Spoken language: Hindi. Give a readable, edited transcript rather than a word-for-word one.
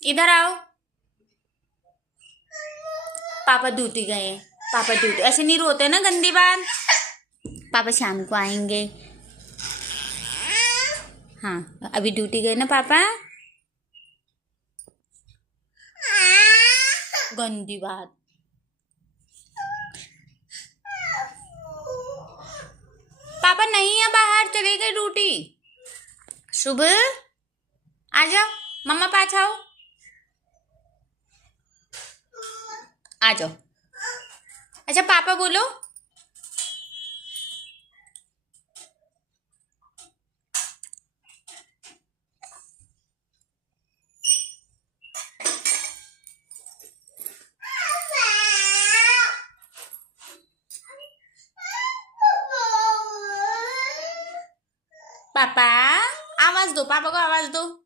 इधर आओ। पापा ड्यूटी गए हैं। पापा ड्यूटी ऐसे नहीं रोते ना, गंदी बात। पापा शाम को आएंगे। हाँ, अभी ड्यूटी गए ना पापा। गंदी बात। पापा नहीं है, बाहर चले गए ड्यूटी। शुभ, आ जाओ, मम्मा पास आओ। आ जाओ। अच्छा पापा बोलो। पापा आवाज दो, पापा को आवाज दो।